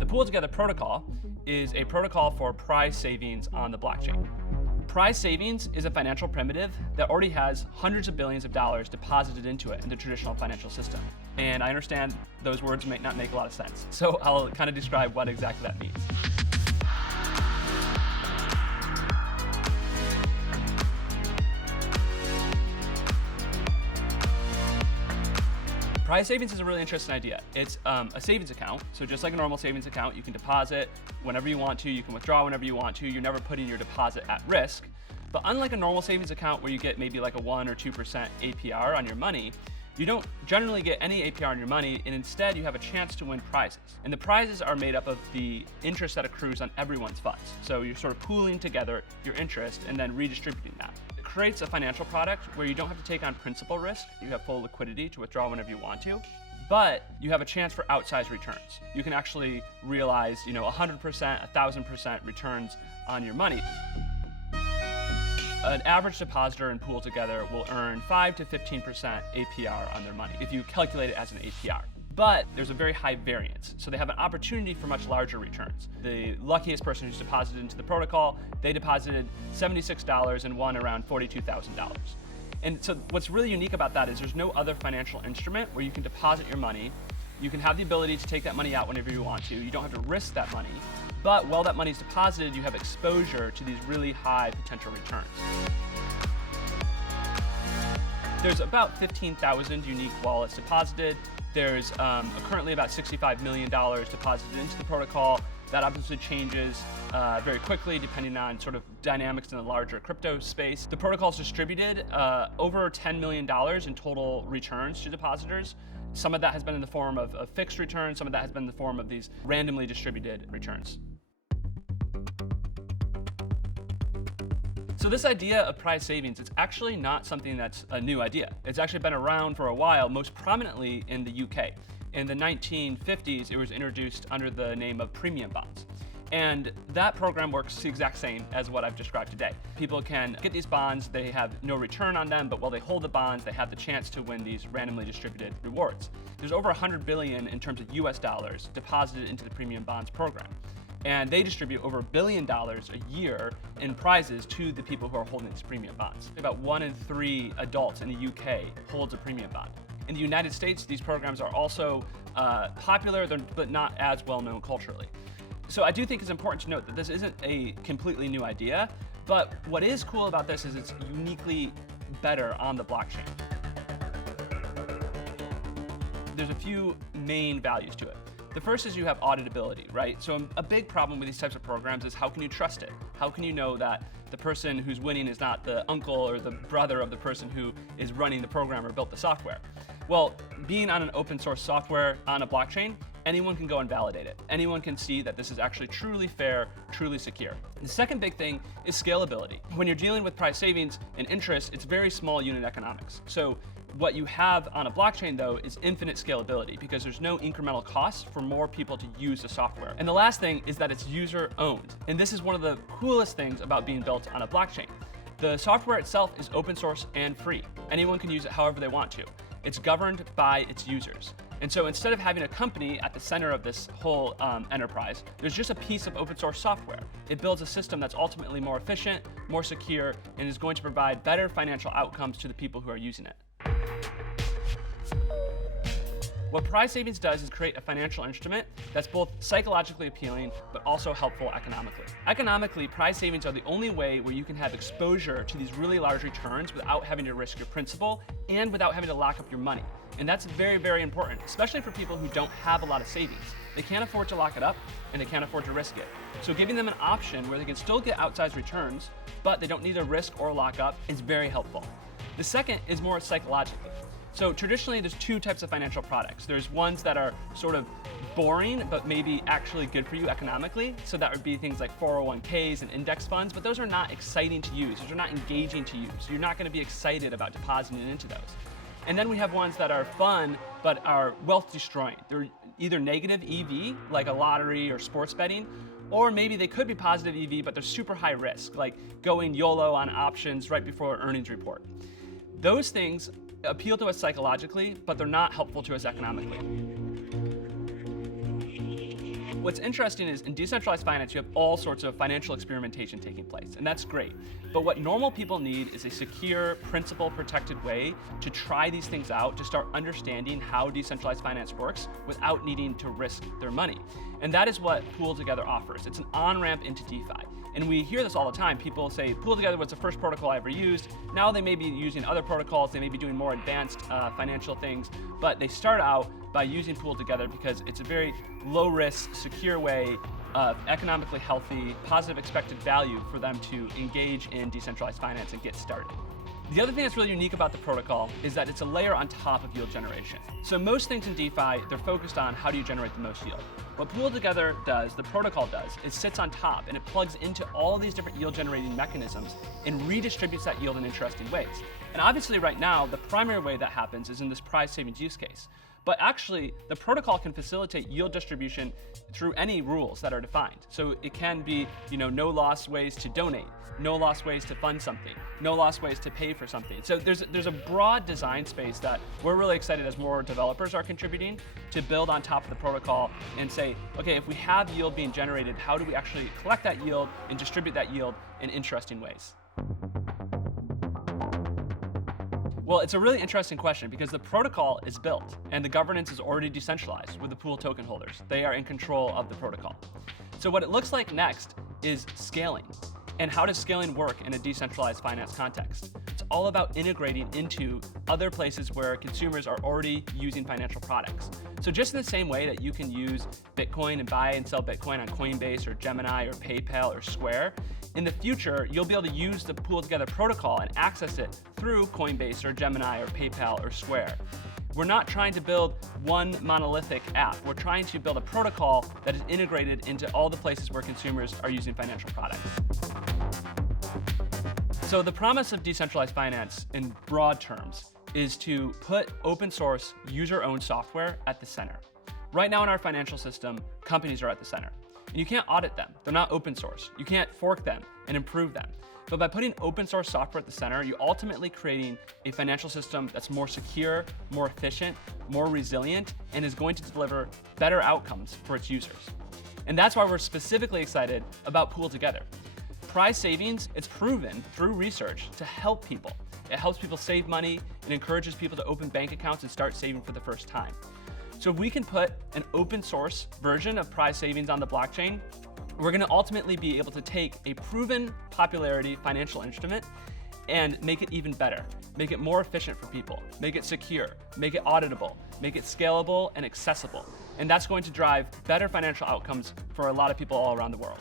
The PoolTogether protocol is a protocol for prize savings on the blockchain. Prize savings is a financial primitive that already has hundreds of billions of dollars deposited into it in the traditional financial system. And I understand those words might not make a lot of sense. So I'll kind of describe what exactly that means. Prize savings is a really interesting idea. It's a savings account. So just like a normal savings account, you can deposit whenever you want to, you can withdraw whenever you want to, you're never putting your deposit at risk. But unlike a normal savings account where you get maybe like a 1 or 2% APR on your money, you don't generally get any APR on your money, and instead you have a chance to win prizes. And the prizes are made up of the interest that accrues on everyone's funds. So you're sort of pooling together your interest and then redistributing that. It creates a financial product where you don't have to take on principal risk. You have full liquidity to withdraw whenever you want to, but you have a chance for outsized returns. You can actually realize, 100%, 1,000% returns on your money. An average depositor in PoolTogether will earn 5 to 15% APR on their money if you calculate it as an APR. But there's a very high variance, so they have an opportunity for much larger returns. The luckiest person who's deposited into the protocol, they deposited $76 and won around $42,000. And so what's really unique about that is there's no other financial instrument where you can deposit your money. You can have the ability to take that money out whenever you want to. You don't have to risk that money. But while that money is deposited, you have exposure to these really high potential returns. There's about 15,000 unique wallets deposited. There's currently about $65 million deposited into the protocol. That obviously changes very quickly depending on sort of dynamics in the larger crypto space. The protocol's distributed over $10 million in total returns to depositors. Some of that has been in the form of fixed returns, some of that has been in the form of these randomly distributed returns. So this idea of prize savings, it's actually not something that's a new idea. It's actually been around for a while, most prominently in the UK. In the 1950s, it was introduced under the name of premium bonds. And that program works the exact same as what I've described today. People can get these bonds, they have no return on them, but while they hold the bonds, they have the chance to win these randomly distributed rewards. There's over 100 billion in terms of US dollars deposited into the premium bonds program. And they distribute over $1 billion a year in prizes to the people who are holding these premium bonds. About 1 in 3 adults in the UK holds a premium bond. In the United States, these programs are also popular, but not as well known culturally. So I do think it's important to note that this isn't a completely new idea, but what is cool about this is it's uniquely better on the blockchain. There's a few main values to it. The first is you have auditability, right? So a big problem with these types of programs is how can you trust it? How can you know that the person who's winning is not the uncle or the brother of the person who is running the program or built the software? Well, being on an open source software on a blockchain, anyone can go and validate it. Anyone can see that this is actually truly fair, truly secure. The second big thing is scalability. When you're dealing with prize savings and interest, it's very small unit economics. So what you have on a blockchain, though, is infinite scalability because there's no incremental cost for more people to use the software. And the last thing is that it's user-owned. And this is one of the coolest things about being built on a blockchain. The software itself is open source and free. Anyone can use it however they want to. It's governed by its users. And so instead of having a company at the center of this whole enterprise, there's just a piece of open source software. It builds a system that's ultimately more efficient, more secure, and is going to provide better financial outcomes to the people who are using it. What prize savings does is create a financial instrument that's both psychologically appealing, but also helpful economically. Economically, prize savings are the only way where you can have exposure to these really large returns without having to risk your principal and without having to lock up your money. And that's very, very important, especially for people who don't have a lot of savings. They can't afford to lock it up and they can't afford to risk it. So giving them an option where they can still get outsized returns, but they don't need to risk or lock up is very helpful. The second is more psychologically. So traditionally, there's two types of financial products. There's ones that are sort of boring, but maybe actually good for you economically. So that would be things like 401ks and index funds, but those are not exciting to use. Those are not engaging to use. You're not going to be excited about depositing into those. And then we have ones that are fun, but are wealth destroying. They're either negative EV, like a lottery or sports betting, or maybe they could be positive EV, but they're super high risk, like going YOLO on options right before an earnings report. Those things appeal to us psychologically, but they're not helpful to us economically. What's interesting is in decentralized finance, you have all sorts of financial experimentation taking place, and that's great. But what normal people need is a secure, principle-protected way to try these things out, to start understanding how decentralized finance works without needing to risk their money. And that is what PoolTogether offers. It's an on-ramp into DeFi. And we hear this all the time. People say, PoolTogether was the first protocol I ever used. Now they may be using other protocols. They may be doing more advanced financial things. But they start out by using PoolTogether because it's a very low-risk, secure way of economically healthy, positive expected value for them to engage in decentralized finance and get started. The other thing that's really unique about the protocol is that it's a layer on top of yield generation. So most things in DeFi, they're focused on how do you generate the most yield. What PoolTogether does, the protocol does, is sits on top and it plugs into all of these different yield generating mechanisms and redistributes that yield in interesting ways. And obviously right now, the primary way that happens is in this prize savings use case. But actually, the protocol can facilitate yield distribution through any rules that are defined. So it can be, no loss ways to donate, no loss ways to fund something, no loss ways to pay for something. So there's a broad design space that we're really excited as more developers are contributing to build on top of the protocol and say, okay, if we have yield being generated, how do we actually collect that yield and distribute that yield in interesting ways? Well, it's a really interesting question because the protocol is built and the governance is already decentralized with the pool token holders. They are in control of the protocol. So what it looks like next is scaling. And how does scaling work in a decentralized finance context? It's all about integrating into other places where consumers are already using financial products. So just in the same way that you can use Bitcoin and buy and sell Bitcoin on Coinbase or Gemini or PayPal or Square, in the future, you'll be able to use the PoolTogether protocol and access it through Coinbase or Gemini or PayPal or Square. We're not trying to build one monolithic app. We're trying to build a protocol that is integrated into all the places where consumers are using financial products. So the promise of decentralized finance in broad terms is to put open source, user-owned software at the center. Right now in our financial system, companies are at the center. And you can't audit them. They're not open source. You can't fork them and improve them. But by putting open source software at the center, you're ultimately creating a financial system that's more secure, more efficient, more resilient, and is going to deliver better outcomes for its users. And that's why we're specifically excited about PoolTogether. Prize savings, it's proven through research to help people. It helps people save money and encourages people to open bank accounts and start saving for the first time. So if we can put an open source version of prize savings on the blockchain, we're going to ultimately be able to take a proven popularity financial instrument and make it even better, make it more efficient for people, make it secure, make it auditable, make it scalable and accessible. And that's going to drive better financial outcomes for a lot of people all around the world.